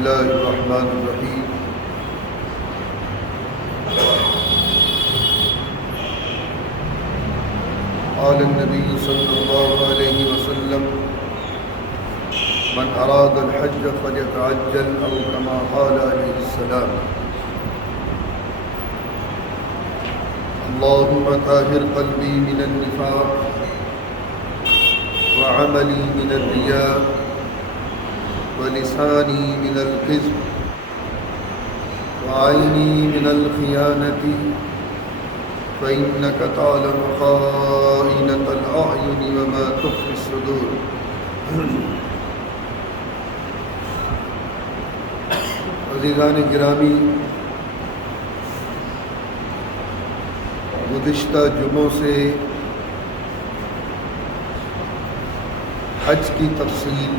الله الرحمن الرحيم قال النبي صلى الله عليه وسلم من أراد الحج فليتعجل أو كما قال عليه السلام اللهم طهر قلبي من النفاق وعملي من الرياء ولساني من الكذب وعيني من الخيانة فإنك تعلم خائنة الأعين وما تخفي الصدور. عزیزان گرامی، گزشتہ جمعوں سے حج کی تفصیل،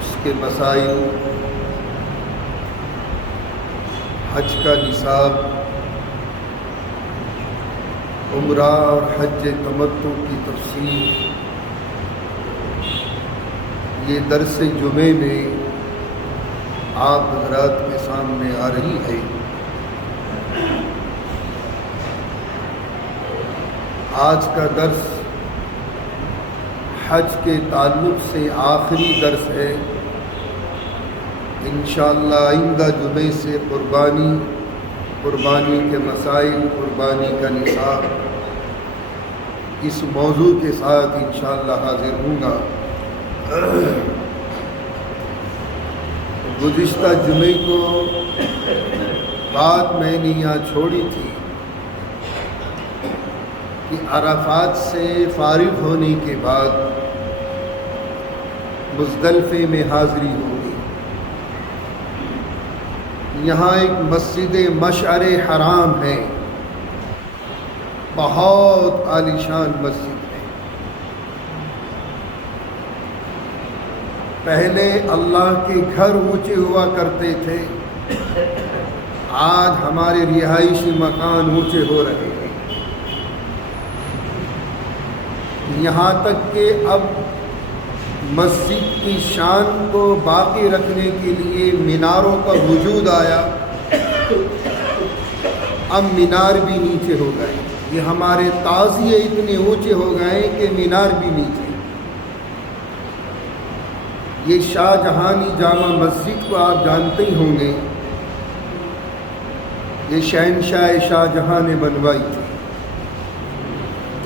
اس کے مسائل، حج کا نصاب، عمرہ اور حج تمتع کی تفصیل، یہ درس جمعے میں آپ حضرات کے سامنے آ رہی ہے۔ آج کا درس حج کے تعلق سے آخری درس ہے۔ انشاءاللہ آئندہ جمعے سے قربانی کے مسائل، قربانی کا نصاب، اس موضوع کے ساتھ انشاءاللہ حاضر ہوں گا۔ گزشتہ جمعے کو بات میں نے یہاں چھوڑی تھی کہ عرفات سے فارغ ہونے کے بعد مزدلفے میں حاضری ہوگی۔ یہاں ایک مسجد مشعر حرام ہے، بہت عالیشان مسجد ہے۔ پہلے اللہ کے گھر اونچے ہوا کرتے تھے، آج ہمارے رہائشی مکان اونچے ہو رہے ہیں، یہاں تک کہ اب مسجد کی شان کو باقی رکھنے کے لیے میناروں کا وجود آیا۔ اب مینار بھی نیچے ہو گئے، یہ ہمارے تعزیے اتنے اونچے ہو گئے کہ مینار بھی نیچے۔ یہ شاہ جہانی جامع مسجد کو آپ جانتے ہی ہوں گے، یہ شہنشاہ شاہ جہاں نے بنوائی تھی۔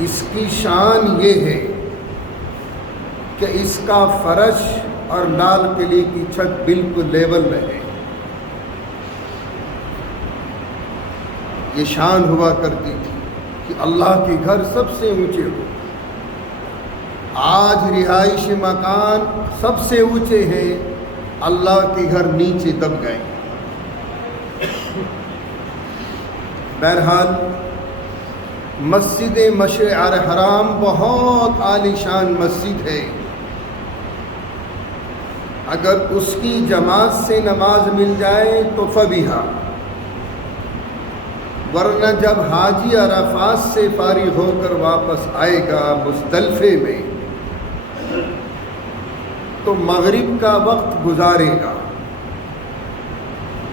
اس کی شان یہ ہے کہ اس کا فرش اور لال قلعے کی چھت بالکل لیول میں ہے۔ یہ شان ہوا کرتی تھی کہ اللہ کے گھر سب سے اونچے ہو۔ آج رہائش مکان سب سے اونچے ہیں، اللہ کے گھر نیچے دب گئے۔ بہرحال مسجد مشعر حرام بہت عالیشان مسجد ہے، اگر اس کی جماعت سے نماز مل جائے تو فبیہا، ورنہ جب حاجی عرفات سے فارغ ہو کر واپس آئے گا مزدلفے میں تو مغرب کا وقت گزارے گا۔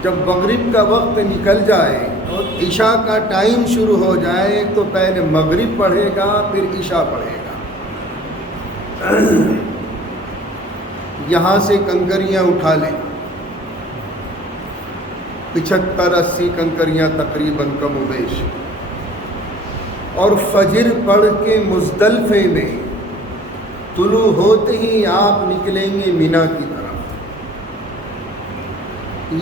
جب مغرب کا وقت نکل جائے اور عشاء کا ٹائم شروع ہو جائے تو پہلے مغرب پڑھے گا، پھر عشاء پڑھے گا۔ یہاں سے کنکریاں اٹھا لیں، 75-80 کنکریاں تقریباً کم و بیش، اور فجر پڑھ کے مزدلفے میں طلوع ہوتے ہی آپ نکلیں گے مینا کی طرف۔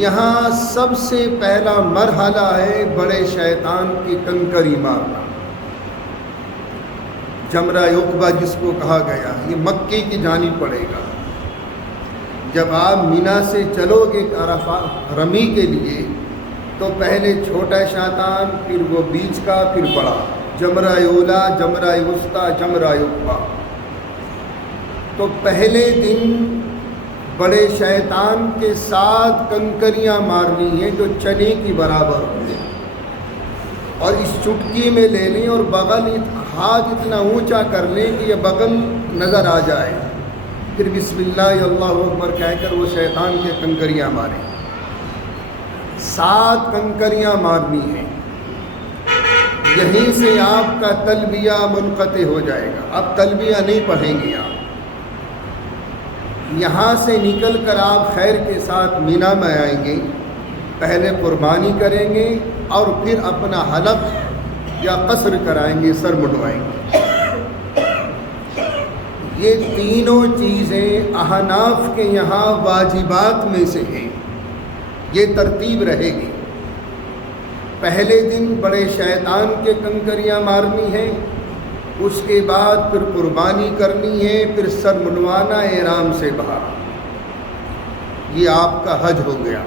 یہاں سب سے پہلا مرحلہ ہے بڑے شیطان کی کنکری مارنا، جمرہ عقبہ جس کو کہا گیا، یہ مکے کی جانب پڑے گا۔ جب آپ مینا سے چلو گے عرفات رمی کے لیے تو پہلے چھوٹا شیطان، پھر وہ بیچ کا، پھر بڑا، جمرہ اولا، جمرہ وسطیٰ، جمرہ عقبہ۔ تو پہلے دن بڑے شیطان کے ساتھ کنکریاں مارنی ہیں جو چنے کی برابر ہوں، اور اس چٹکی میں لے لیں اور بغل ہاتھ اتنا اونچا کر لیں کہ یہ بغل نظر آ جائے، پھر بسم اللہ اللہ اکبر کہہ کر وہ شیطان کے کنکریاں ماریں. 7 کنکریاں مارنی ہیں. یہیں سے آپ کا تلبیہ منقطع ہو جائے گا. اب تلبیہ نہیں پڑھیں گے آپ. یہاں سے نکل کر آپ خیر کے ساتھ مینا میں آئیں گے. پہلے قربانی کریں گے اور پھر اپنا حلق یا قصر کرائیں گے, سر منڈوائیں گے. یہ تینوں چیزیں احناف کے یہاں واجبات میں سے ہیں. یہ ترتیب رہے گی. پہلے دن بڑے شیطان کے کنکریاں مارنی ہیں, اس کے بعد پھر قربانی کرنی ہے, پھر سر منڈوانا احرام سے باہر. یہ آپ کا حج ہو گیا.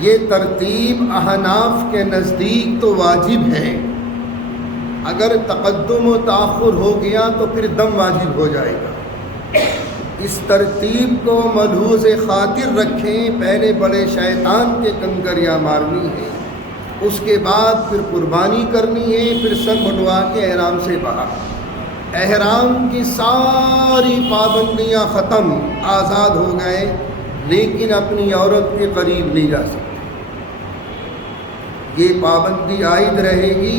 یہ ترتیب احناف کے نزدیک تو واجب ہے. اگر تقدم و تاخر ہو گیا تو پھر دم واجب ہو جائے گا. اس ترتیب کو ملحوظ خاطر رکھیں. پہلے بڑے شیطان کے کنکریاں مارنی ہے, اس کے بعد پھر قربانی کرنی ہے, پھر سر منڈوا کے احرام سے باہر. احرام کی ساری پابندیاں ختم, آزاد ہو گئے, لیکن اپنی عورت کے قریب نہیں جا سکتے. یہ پابندی عائد رہے گی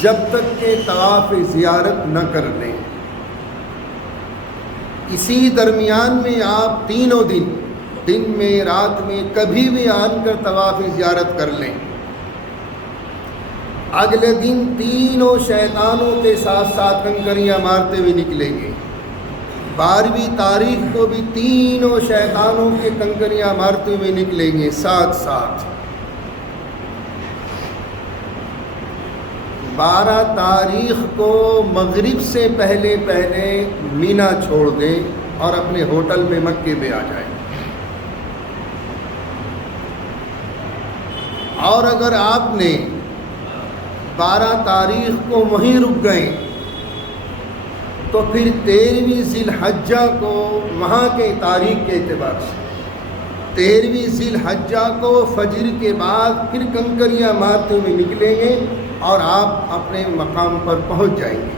جب تک کہ طواف زیارت نہ کر لیں. اسی درمیان میں آپ تینوں دن میں رات میں کبھی بھی آن کر طواف زیارت کر لیں. اگلے دن تینوں شیطانوں کے ساتھ ساتھ کنکریاں مارتے ہوئے نکلیں گے. 12ویں تاریخ کو بھی تینوں شیطانوں کے کنکریاں مارتے ہوئے نکلیں گے ساتھ ساتھ. 12 تاریخ کو مغرب سے پہلے مینا چھوڑ دیں اور اپنے ہوٹل میں مکے میں آ جائیں. اور اگر آپ نے 12 تاریخ کو وہیں رک گئے تو پھر 13ویں ذی الحجہ کو وہاں کے تاریخ کے اعتبار سے 13ویں ذی الحجہ کو فجر کے بعد پھر کنکریاں مارتے ہوئے نکلیں گے اور آپ اپنے مقام پر پہنچ جائیں گے.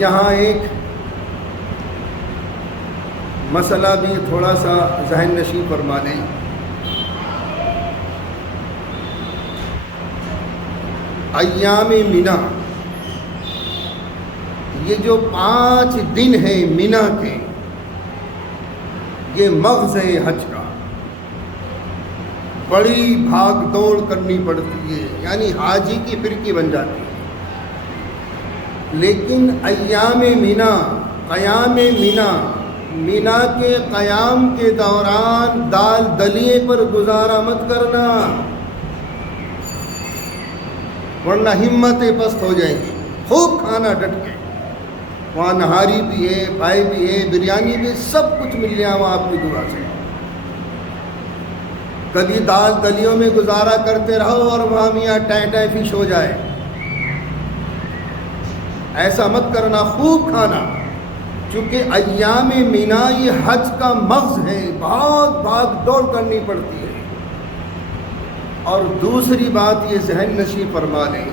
یہاں ایک مسئلہ بھی تھوڑا سا ذہن نشین فرما لیں. ایام مینا, یہ جو 5 دن ہیں مینا کے, یہ مغز ہے حج کا. بڑی بھاگ دوڑ کرنی پڑتی ہے, یعنی حاجی کی فرقی بن جاتی ہے. لیکن ایام مینا, قیام مینا, مینا کے قیام کے دوران دال دلیے پر گزارا مت کرنا, ورنہ ہمتیں پست ہو جائیں گی. خوب کھانا ڈٹ کے, وہاں نہاری بھی ہے, پائے بھی ہے, بریانی بھی, سب کچھ مل جائے وہاں آپ کی دعا سے. کبھی دال دلیوں میں گزارا کرتے رہو اور وہاں میاں ٹائ فش ہو جائے, ایسا مت کرنا. خوب کھانا, چونکہ ایام مینا یہ حج کا مغز ہے, بہت بھاگ دوڑ کرنی پڑتی ہے. اور دوسری بات یہ ذہن نشین فرما لیں,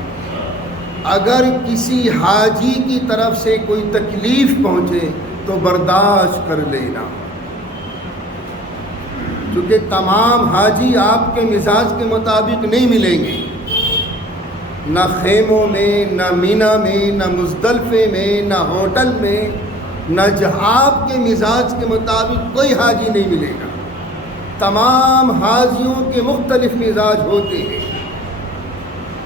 اگر کسی حاجی کی طرف سے کوئی تکلیف پہنچے تو برداشت کر لینا, کیونکہ تمام حاجی آپ کے مزاج کے مطابق نہیں ملیں گے. نہ خیموں میں, نہ مینا میں, نہ مزدلفے میں, نہ ہوٹل میں, نہ جہاں آپ کے مزاج کے مطابق کوئی حاجی نہیں ملے گا. تمام حاجیوں کے مختلف مزاج ہوتے ہیں,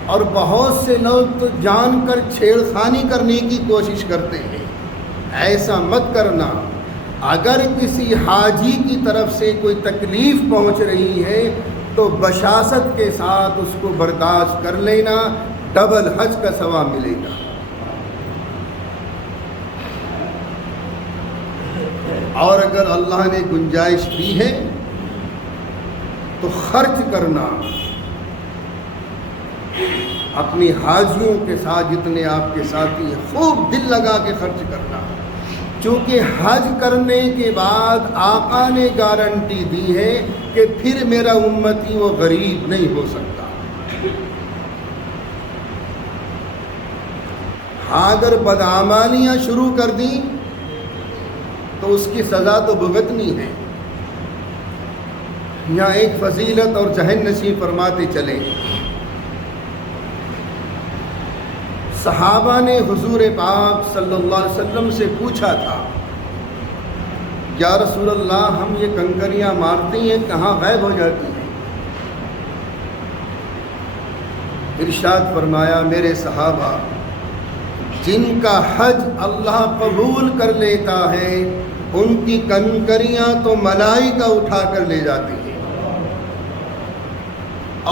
اور بہت سے لوگ تو جان کر چھیڑ خانی کرنے کی کوشش کرتے ہیں. ایسا مت کرنا. اگر کسی حاجی کی طرف سے کوئی تکلیف پہنچ رہی ہے تو بشاشت کے ساتھ اس کو برداشت کر لینا, ڈبل حج کا ثواب ملے گا. اور اگر اللہ نے گنجائش دی ہے تو خرچ کرنا, اپنی حاجیوں کے ساتھ جتنے آپ کے ساتھی ہیں خوب دل لگا کے خرچ کرنا. چونکہ حج کرنے کے بعد آقا نے گارنٹی دی ہے کہ پھر میرا امتی وہ غریب نہیں ہو سکتا. اگر بدعمالیاں شروع کر دیں تو اس کی سزا تو بھگتنی ہے۔ یہاں ایک فضیلت اور ذہن نشین فرماتے چلے، صحابہ نے حضور پاک صلی اللہ علیہ وسلم سے پوچھا تھا، یا رسول اللہ ہم یہ کنکریاں مارتی ہیں کہاں غائب ہو جاتی ہیں؟ ارشاد فرمایا میرے صحابہ، جن کا حج اللہ قبول کر لیتا ہے ان کی کنکریاں تو ملائکہ اٹھا کر لے جاتی ہیں،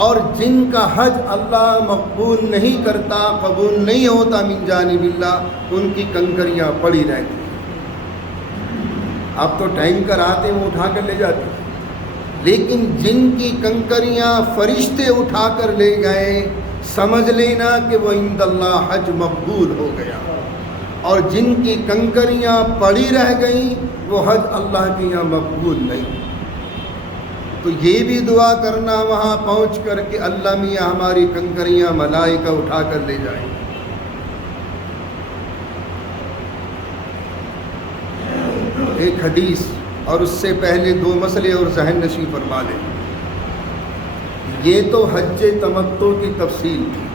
اور جن کا حج اللہ مقبول نہیں کرتا، قبول نہیں ہوتا من جانب اللہ، ان کی کنکریاں پڑی رہتی ہیں۔ اب تو ٹینکر آتے ہیں وہ اٹھا کر لے جاتے ہیں، لیکن جن کی کنکریاں فرشتے اٹھا کر لے گئے سمجھ لینا کہ وہ عند اللہ حج مقبول ہو گیا، اور جن کی کنکریاں پڑی رہ گئیں وہ حج اللہ کے یہاں مقبول نہیں۔ تو یہ بھی دعا کرنا وہاں پہنچ کر کہ اللہ میاں ہماری کنکریاں ملائکہ اٹھا کر لے جائیں۔ ایک حدیث اور اس سے پہلے دو مسئلے اور ذہن نشین فرما لیں۔ یہ تو حج تمتع کی تفصیل تھی،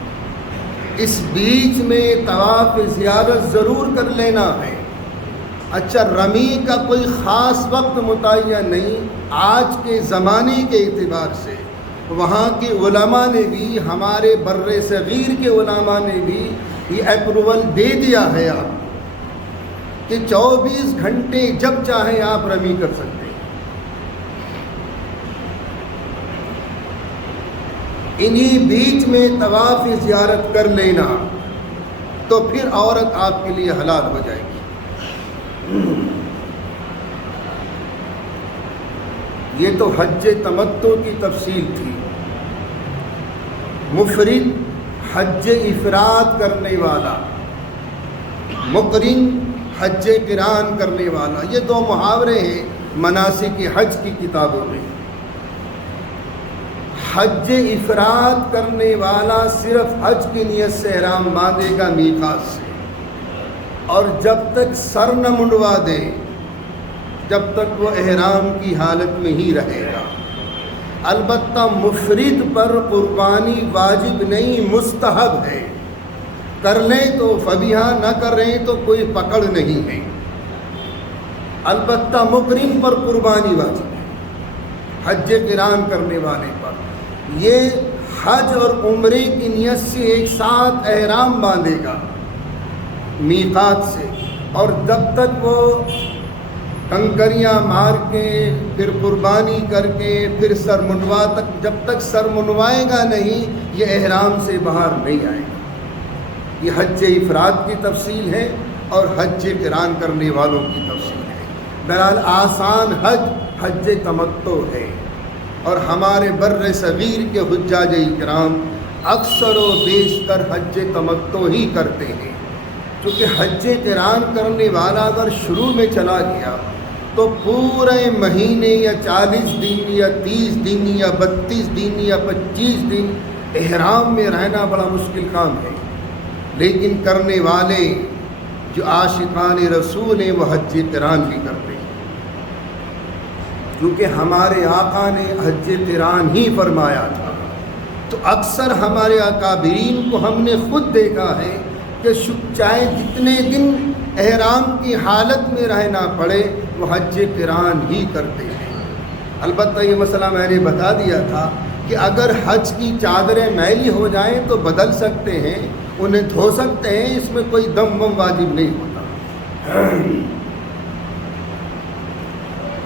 اس بیچ میں طواف زیارت ضرور کر لینا ہے۔ اچھا، رمی کا کوئی خاص وقت متعین نہیں، آج کے زمانے کے اعتبار سے وہاں کے علماء نے بھی، ہمارے بر صغیر کے علماء نے بھی یہ اپروول دے دیا ہے آپ کہ 24 گھنٹے جب چاہیں آپ رمی کر سکتے ہیں۔ انہی بیچ میں طواف زیارت کر لینا تو پھر عورت آپ کے لیے حلال ہو جائے گی۔ یہ تو حج تمتع کی تفصیل تھی۔ مفرد، حج افراد کرنے والا، مقرن، حج قران کرنے والا، یہ دو محاورے ہیں مناسک حج کی کتابوں میں۔ حج افراد کرنے والا صرف حج کی نیت سے احرام باندھے گا میقات سے، اور جب تک سر نہ منڈوا دے جب تک وہ احرام کی حالت میں ہی رہے گا۔ البتہ مفرد پر قربانی واجب نہیں، مستحب ہے، کر لیں تو فبیہا، نہ کر رہے تو کوئی پکڑ نہیں ہے۔ البتہ مقرن پر قربانی واجب ہے، حج قران کرنے والے پر۔ یہ حج اور عمرے کی نیت سے ایک ساتھ احرام باندھے گا میقات سے، اور جب تک وہ کنکریاں مار کے پھر قربانی کر کے پھر سر منڈوا تک، جب تک سر منڈوائے گا نہیں یہ احرام سے باہر نہیں آئے گا۔ یہ حج افراد کی تفصیل ہے اور حج قران کرنے والوں کی تفصیل ہے۔ بہرحال آسان حج حج تمتع ہے، اور ہمارے بر صغیر کے حجاج اکرام اکثر و بیشتر حج تمتع ہی کرتے ہیں، کیونکہ حج قران کرنے والا اگر شروع میں چلا گیا تو پورے مہینے یا 40 دن یا 30 دن یا 32 دن یا 25 دن احرام میں رہنا بڑا مشکل کام ہے۔ لیکن کرنے والے جو عاشقان رسول ہیں وہ حج قران بھی کرتے ہیں، کیونکہ ہمارے آقا نے حج قران ہی فرمایا تھا۔ تو اکثر ہمارے اکابرین کو ہم نے خود دیکھا ہے کہ چاہے جتنے دن احرام کی حالت میں رہنا پڑے وہ حج قران ہی کرتے ہیں۔ البتہ یہ مسئلہ میں نے بتا دیا تھا کہ اگر حج کی چادریں میلی ہو جائیں تو بدل سکتے ہیں، انہیں دھو سکتے ہیں، اس میں کوئی دم وم واجب نہیں ہوتا۔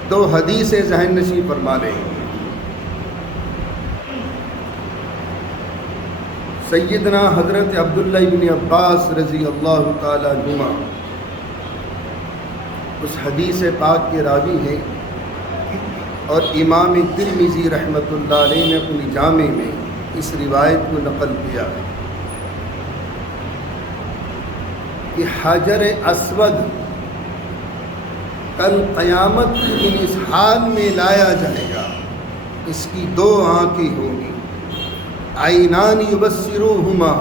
تو حدیث ذہن نشین فرما لیں۔ سیدنا حضرت عبداللہ ابن عباس رضی اللہ تعالیٰ عنہما اس حدیث پاک کے راوی ہیں، اور امام ترمذی رحمۃ اللہ علیہ نے اپنی جامع میں اس روایت کو نقل کیا ہے کہ حجر اسود کل قیامت کے دن اس حال میں لایا جائے گا، اس کی 2 آنکھیں ہوں گی، عینان یبصرہما،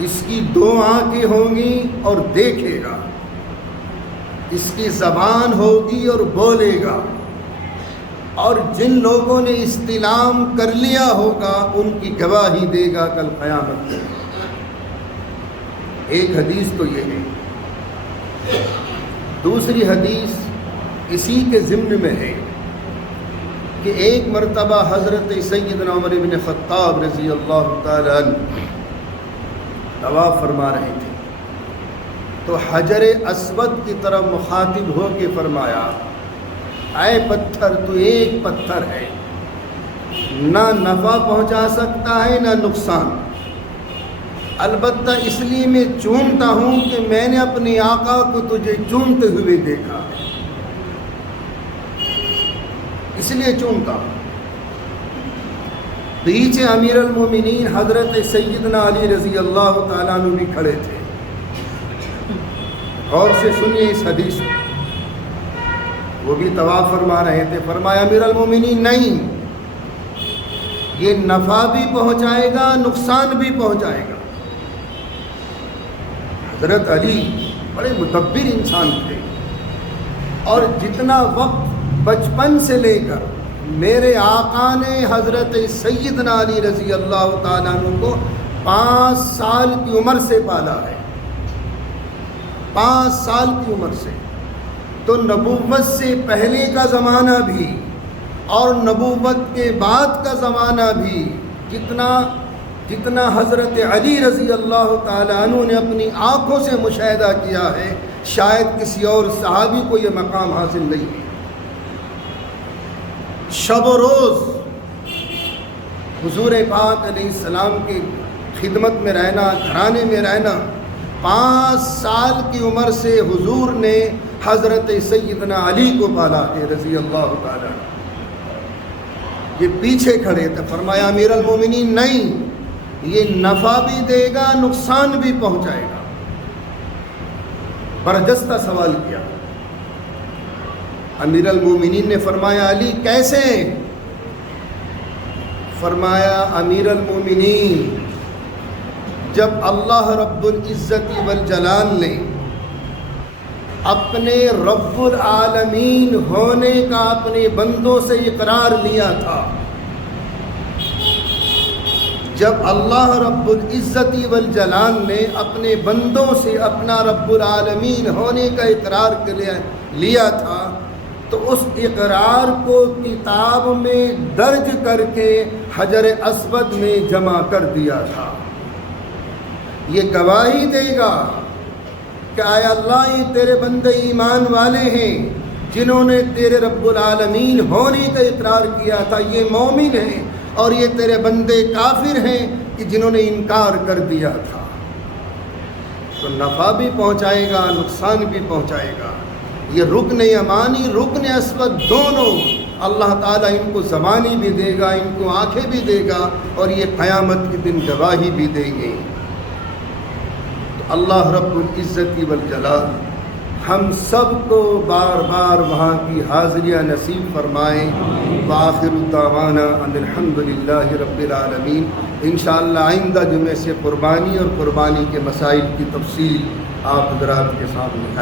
اس کی 2 آنکھیں ہوں گی اور دیکھے گا، اس کی زبان ہوگی اور بولے گا، اور جن لوگوں نے استلام کر لیا ہوگا ان کی گواہی دے گا کل قیامت میں۔ ایک حدیث تو یہ ہے۔ دوسری حدیث اسی کے ضمن میں ہے کہ ایک مرتبہ حضرت سیدنا عمر بن خطاب رضی اللہ تعالی عنہ طواف فرما رہے تھے، تو حجر اسود کی طرف مخاطب ہو کے فرمایا، اے پتھر، تو ایک پتھر ہے، نہ نفع پہنچا سکتا ہے نہ نقصان، البتہ اس لیے میں چومتا ہوں کہ میں نے اپنے آقا کو تجھے چومتے ہوئے دیکھا، اس لیے چومتا ہوں۔ پیچھے امیر المومنین حضرت سیدنا علی رضی اللہ تعالیٰ عنہ بھی کھڑے تھے۔ غور سے سنیے اس حدیث کو، وہ بھی طواف فرما رہے تھے۔ فرمایا امیر المومنین نہیں، یہ نفع بھی پہنچائے گا نقصان بھی پہنچائے گا۔ حضرت علی بڑے مدبر انسان تھے، اور جتنا وقت بچپن سے لے کر میرے آقا نے حضرت سیدنا علی رضی اللہ تعالیٰ عنہ کو 5 سال کی عمر سے پالا ہے، 5 سال کی عمر سے، تو نبوت سے پہلے کا زمانہ بھی اور نبوت کے بعد کا زمانہ بھی جتنا حضرت علی رضی اللہ تعالیٰ عنہ نے اپنی آنکھوں سے مشاہدہ کیا ہے، شاید کسی اور صحابی کو یہ مقام حاصل نہیں ہے۔ شب و روز حضور پاک علیہ السلام کی خدمت میں رہنا، گھرانے میں رہنا، 5 سال کی عمر سے حضور نے حضرت سیدنا علی کو پالا ہے رضی اللہ تعالیٰ۔ یہ پیچھے کھڑے تھے، فرمایا امیر المومنین نہیں، یہ نفع بھی دے گا نقصان بھی پہنچائے گا۔ برجستہ سوال کیا۔ امیر المومنین نے فرمایا علی کیسے؟ فرمایا امیر المومنین، جب اللہ رب العزت والجلال نے اپنے رب العالمین ہونے کا اپنے بندوں سے اقرار لیا تھا، جب اللہ رب العزت والجلال نے اپنے بندوں سے اپنا رب العالمین ہونے کا اقرار لیا تھا، تو اس اقرار کو کتاب میں درج کر کے حجر اسود میں جمع کر دیا تھا۔ یہ گواہی دے گا کہ اے اللہ، یہ تیرے بندے ایمان والے ہیں جنہوں نے تیرے رب العالمین ہونے کا اقرار کیا تھا، یہ مومن ہیں، اور یہ تیرے بندے کافر ہیں کہ جنہوں نے انکار کر دیا تھا۔ تو نفع بھی پہنچائے گا نقصان بھی پہنچائے گا۔ یہ رکن یمانی رکن اسود دونوں اللہ تعالیٰ ان کو زبانی بھی دے گا، ان کو آنکھیں بھی دے گا، اور یہ قیامت کے دن گواہی بھی دیں گے۔ تو اللہ رب العزت والجلال ہم سب کو بار بار وہاں کی حاضریاں نصیب فرمائیں۔ وآخر دعوانا ان الحمدللہ رب العالمین۔ انشاءاللہ آئندہ جمعے سے قربانی اور قربانی کے مسائل کی تفصیل آپ حضرات کے سامنے آئے۔